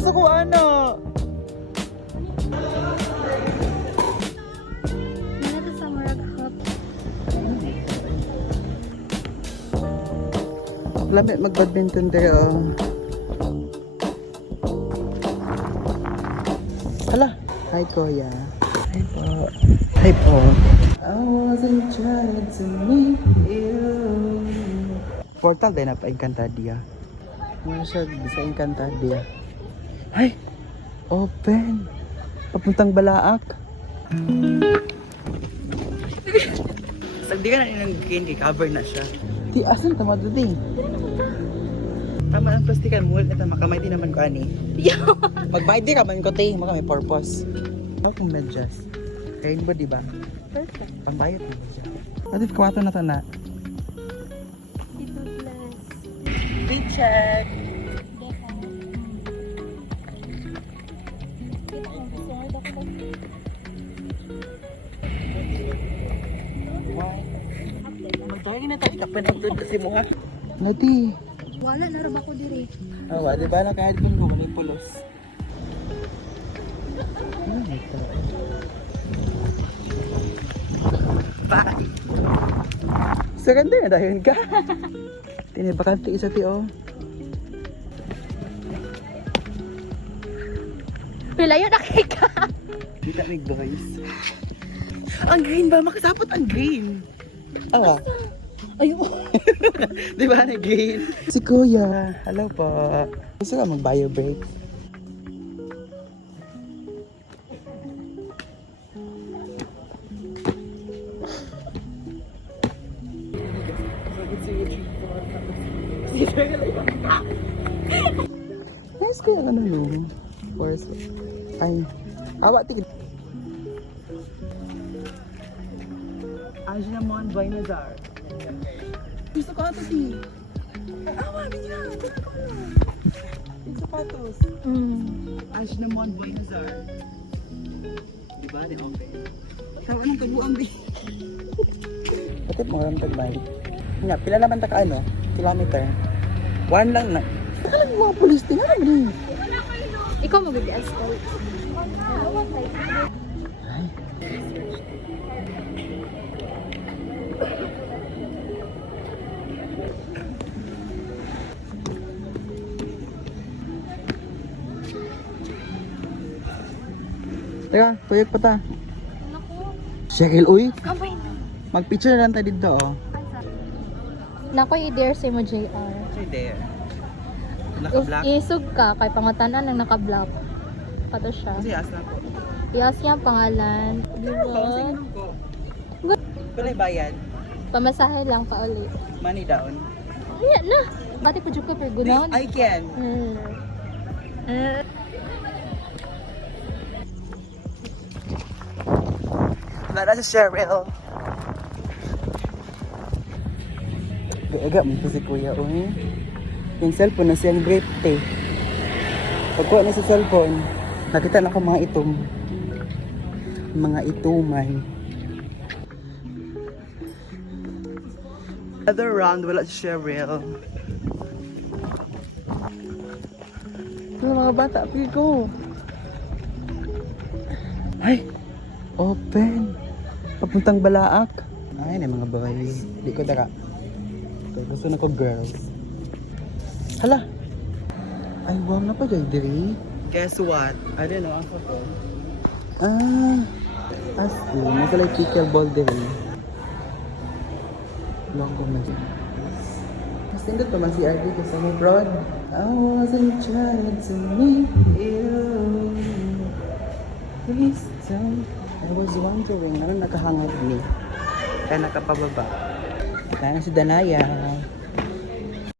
gusto ko ano. Nandito sa Murag Hub. Lamit mag-badminton tayo. Hala. Hi, Kuya. Hi po. Hi po. I wasn't trying to meet you. Portal din na pa Encantadia. Ano siya sa Encantadia? Ay! Open! Papuntang Balaak. Di ka na nilang candy, cover na siya. Di, asan tama doon? Tama ang plastikan mo, ito makamay din naman ko ani. Magbayad din ka man ko te, may purpose. Ako kung medyas. Rainbow di ba? Perfect. Pambayad mo siya. Atif kumato na to na. Dito plus. Big check! Magtawagin na tayo kapanagdod kasi mo ha. Nati. Wala na rin ako diri. Awa, di ba lang kahit kung ko may pulos. Ano ito? Bye! So ganda na dahil ka. Tinibakante isa ti oh. Pilayo na kay ka. Di ka may guys. Ang green ba? Makasapot ang green. Awa. Ayun. Di ba na green? Si Kuya. Hello po. Gusto ka mag-bio break? Nice kuya ka na no. Of course. Ay. Awa tigil. Ajna Mon Boy Nazar. Gusto ko ito di. Awa, bigyan. Gusto ko na. Yung sapatos. Ajna Mon Boy Nazar. Diba? Di okay. Tawa ng kabuang di. Bakit mo ram tagbay? Nga, pila naman ta ka ano? Kilometer. 1 lang na. Saka lang mga pulis din. Ano din? Ikaw mag-bias ko. Ay. Teka, puyag pa ta. Naku. Shekil, uy. Kamay na. Mag-picture lang tayo dito, oh. Naku, i-dare si mo JR. Say there. Naka-black. Isog ka, kay pangutanan lang naka-black. Pato siya. Kasi as na po. Ias niya ang pangalan. Diba? Good. Pero bayad. Pamasahe lang pa ulit. Money down. Ayan na. Bati po dyan ko pero gunaon. I can. Wala si Cheryl. Gaga mo si Kuya, uy. Yung cellphone na siyang grape tea. Pagkuha na sa cellphone, nakita na ko mga itom. Mga ituman. Another round, wala si Cheryl. Ano mga bata, pigo. Ay! Open! Papuntang Balaak. Ay, na mga boys. Di ko dara. Gusto na ko girls. Hala! Ay, wow na pa dyan, diri. Guess what? I don't know, ako to. As in, nakalay pickleball diri. Long na dyan. Mas tindot pa man si RD kasi may broad. I wasn't trying to meet you. Please don't. I was wondering, ano nakahangad ni? Kaya nakapababa. Kaya si Danaya.